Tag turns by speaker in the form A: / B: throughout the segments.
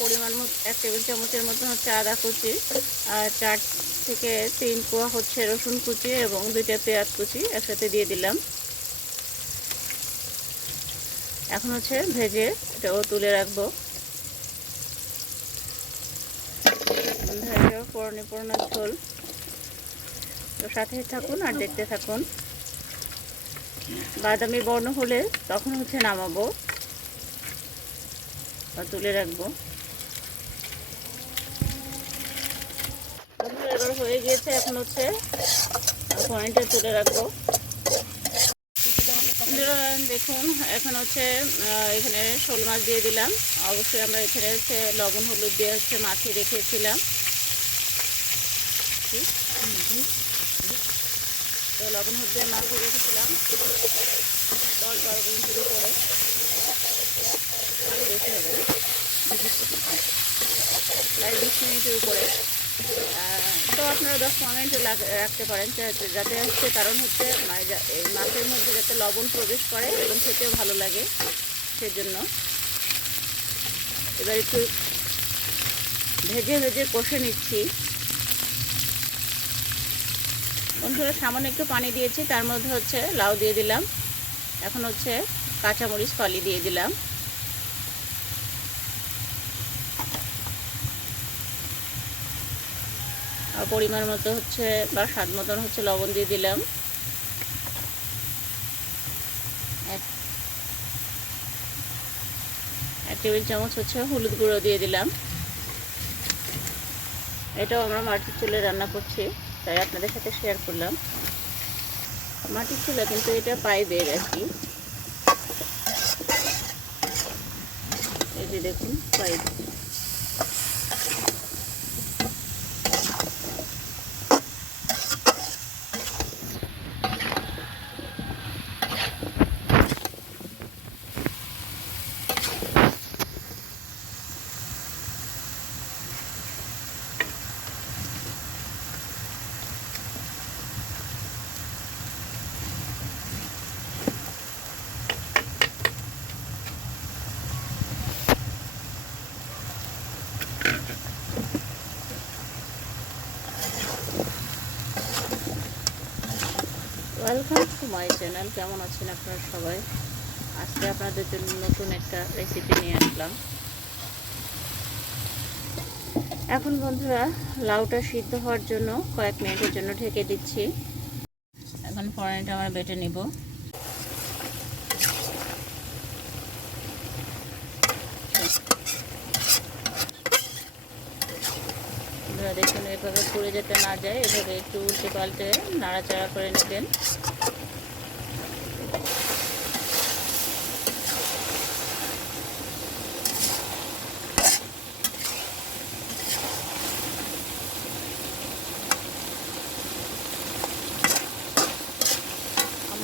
A: পরিমাণ মতো এক টেবিল চামচের মতো হচ্ছে আদা কুচি, আর চার থেকে তিন কোয়া হচ্ছে রসুন কুচি এবং দুইটা পেঁয়াজ কুচি একসাথে দিয়ে দিলাম। এখন হচ্ছে ভেজে এটাও তুলে রাখব। পরনে পড়ানোর ঝোল। তো সাথে থাকুন আর দেখতে থাকুন। বাদামি বর্ণ হলে তখন হচ্ছে নামাবো। তুলে রাখব। এবার হয়ে গিয়েছে এখন হচ্ছে পয়েন্টে তুলে রাখব। দেখুন, এখন হচ্ছে এখানে শোল মাছ দিয়ে দিলাম। অবশ্যই আমরা এখানে হচ্ছে লবণ, হলুদ দিয়ে হচ্ছে মাখিয়ে রেখেছিলাম। তো লবণ, হলুদ দিয়ে মাখিয়ে রেখেছিলাম। দশ বারো শুরু করে হবে প্রায় বিশ মিনিটের উপরে। তো আপনারা দশ পনেরো মিনিট রাখতে পারেন যাতে- হচ্ছে কারণ হচ্ছে এই মাছের মধ্যে যাতে লবণ প্রবেশ করে এবং খেতেও ভালো লাগে সেজন্য। এবার একটু ভেজে ভেজে কষে নিচ্ছি। বন্ধুরা, সামান্য একটু পানি দিয়েছি, তার মধ্যে হচ্ছে লাউ দিয়ে দিলাম। এখন হচ্ছে কাঁচামরিচ ফালি দিয়ে দিলাম। পরিমাণ মতো হচ্ছে বা স্বাদ মতন হচ্ছে লবণ দিয়ে দিলাম। এক- টেবিল চামচ হচ্ছে হলুদ গুঁড়ো দিয়ে দিলাম। এটাও আমরা মাটির চুলে রান্না করছি, তাই আপনাদের সাথে শেয়ার করলাম। মাটির চুলা কিন্তু এটা পাইপের আর কি এই যে দেখুন pipe welcome to my channel কেমন আছেন আপনারা সবাই? আজকে আপনাদের জন্য নতুন একটা রেসিপি নিয়ে আসলাম। এখন বন্ধুরা, লাউটা সিদ্ধ হওয়ার জন্য কয়েক মিনিটের জন্য ঢেকে দিচ্ছি। এখন ফড়ানিটা আমরা বেটে নিব। বন্ধুরা দেখুন এভাবে পুড়ে যেতে না যায়, এভাবে একটু উল্টে পাল্টে নাড়াচাড়া করে নেবেন।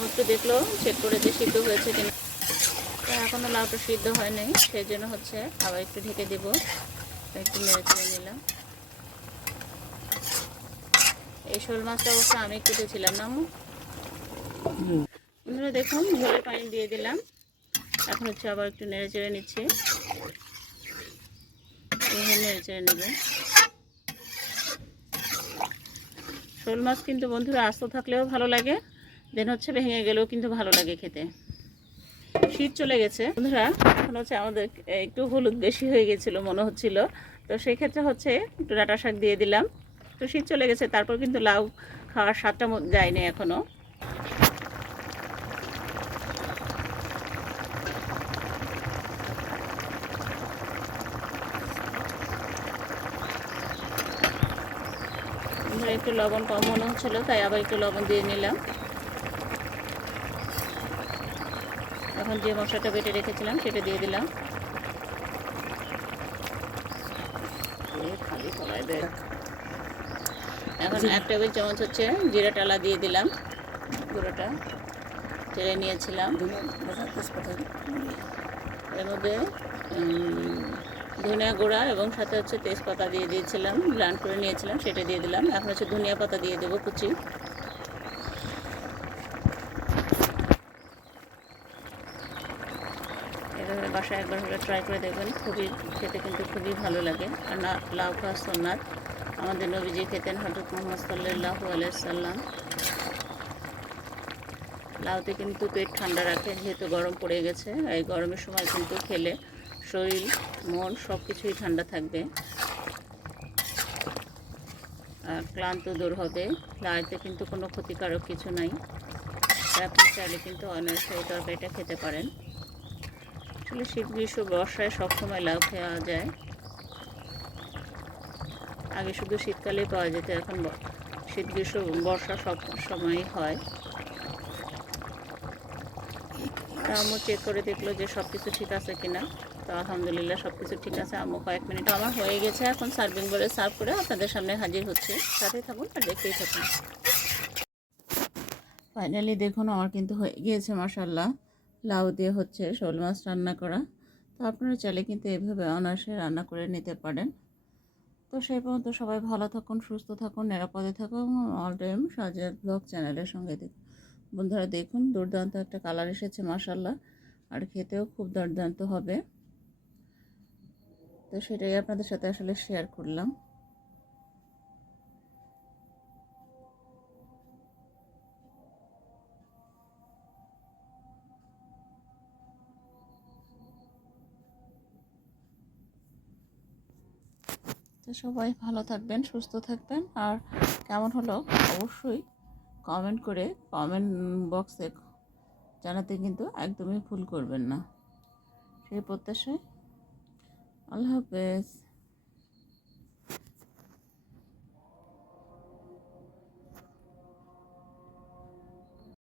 A: একটু দেখল চেক করে যে সিদ্ধ হয়েছে কিনা। তো এখনও লাউটা সিদ্ধ হয়নি, সেই জন্য হচ্ছে আবার একটু ঢেকে দেব। একটু মেরে নিলাম। এই শোল মাছটা অবশ্য আমি কেটেছিলাম না? বন্ধুরা দেখুন ঝোলের পানি দিয়ে দিলাম। এখন হচ্ছে আবার একটু নেড়ে চেড়ে নিচ্ছি নেড়ে চেড়ে নেবে শোল মাছ কিন্তু বন্ধুরা আস্ত থাকলেও ভালো লাগে দেন হচ্ছে ভেঙে গেলেও কিন্তু ভালো লাগে খেতে। শীত চলে গেছে। বন্ধুরা এখন হচ্ছে আমাদের একটু হলুদ বেশি হয়ে গেছিল মনে হচ্ছিল। তো সেই ক্ষেত্রে হচ্ছে একটু ডাটা শাক দিয়ে দিলাম। তো শীত চলে গেছে, তারপর কিন্তু লাউ খাওয়ার স্বাদটা যায়নি এখনও একটু লবণ কম মনে হচ্ছিল, তাই আবার একটু লবণ দিয়ে নিলাম। এখন যে মশলাটা বেটে রেখেছিলাম, সেটা দিয়ে দিলাম। খালি কড়াই দেখ। এখন এক টেবিল চামচ হচ্ছে জিরা টালা দিয়ে দিলাম। গুঁড়োটা চেড়ে নিয়েছিলাম। এর মধ্যে ধনিয়া গুঁড়া এবং সাথে হচ্ছে তেজপাতা দিয়ে দিয়েছিলাম ব্লান্ড করে নিয়েছিলাম সেটা দিয়ে দিলাম। এখন হচ্ছে ধনিয়া পাতা দিয়ে দেবো কুচি। এভাবে বাসায় একবার হলে ট্রাই করে দেখবেন। খুবই খেতে কিন্তু খুবই ভালো লাগে। আর না লাউ খাওয়া সোনাথ আমাদের নবীজি খেতেন হজরত মোহাম্মদ সাল্লাহ আলাইসাল্লাম লাউতে কিন্তু পেট ঠান্ডা রাখে, যেহেতু গরম পড়ে গেছে। এই গরমের সময় কিন্তু খেলে শরীর, মন সব কিছুই ঠান্ডা থাকবে। আর ক্লান্ত দূর হবে, লাউতে কিন্তু কোনো ক্ষতিকারক কিছু নাই। আপনি চাইলে কিন্তু অনায়াসে এই তরকারিটা খেতে পারেন। আসলে শীত গ্রীষ্ম বর্ষায় সবসময় লাউ খাওয়া যায়। আগে শুধু শীতকালেই পাওয়া যেত, এখন শীত গ্রীষ্ম, বর্ষা সব সময়ই হয়। আম্মু চেক করে দেখল যে সব কিছু ঠিক আছে কিনা। তো আলহামদুলিল্লাহ সব কিছু ঠিক আছে। আম্মু কয়েক মিনিট আমার হয়ে গেছে, এখন সার্ভিং বলে সার্ভ করে আপনাদের সামনে হাজির হচ্ছে। সাথে থাকুন আর দেখতেই থাকুন। ফাইনালি দেখুন, আমার কিন্তু হয়ে গিয়েছে মাসাল্লাহ লাউ দিয়ে হচ্ছে শোল মাছ রান্না করা। তো আপনারা চাইলে কিন্তু এভাবে অনায়াসে রান্না করে নিতে পারেন। তো সেই পর্যন্ত সবাই ভালো থাকুন, সুস্থ থাকুন, নিরাপদে থাকুন। অল টাইম সাজার ব্লগ চ্যানেলের সঙ্গে দেখুন বন্ধুরা দেখুন, দুর্দান্ত একটা কালার এসেছে মাসাল্লাহ আর খেতেও খুব দুর্দান্ত হবে। তো সেটাই আপনাদের সাথে আসলে শেয়ার করলাম। তো সবাই ভালো থাকবেন, সুস্থ থাকবেন। আর কেমন হলো অবশ্যই কমেন্ট করে কমেন্ট বক্সে জানাতে কিন্তু একদমই ভুল করবেন না। সেই প্রত্যাশায় আল্লাহ হাফেজ।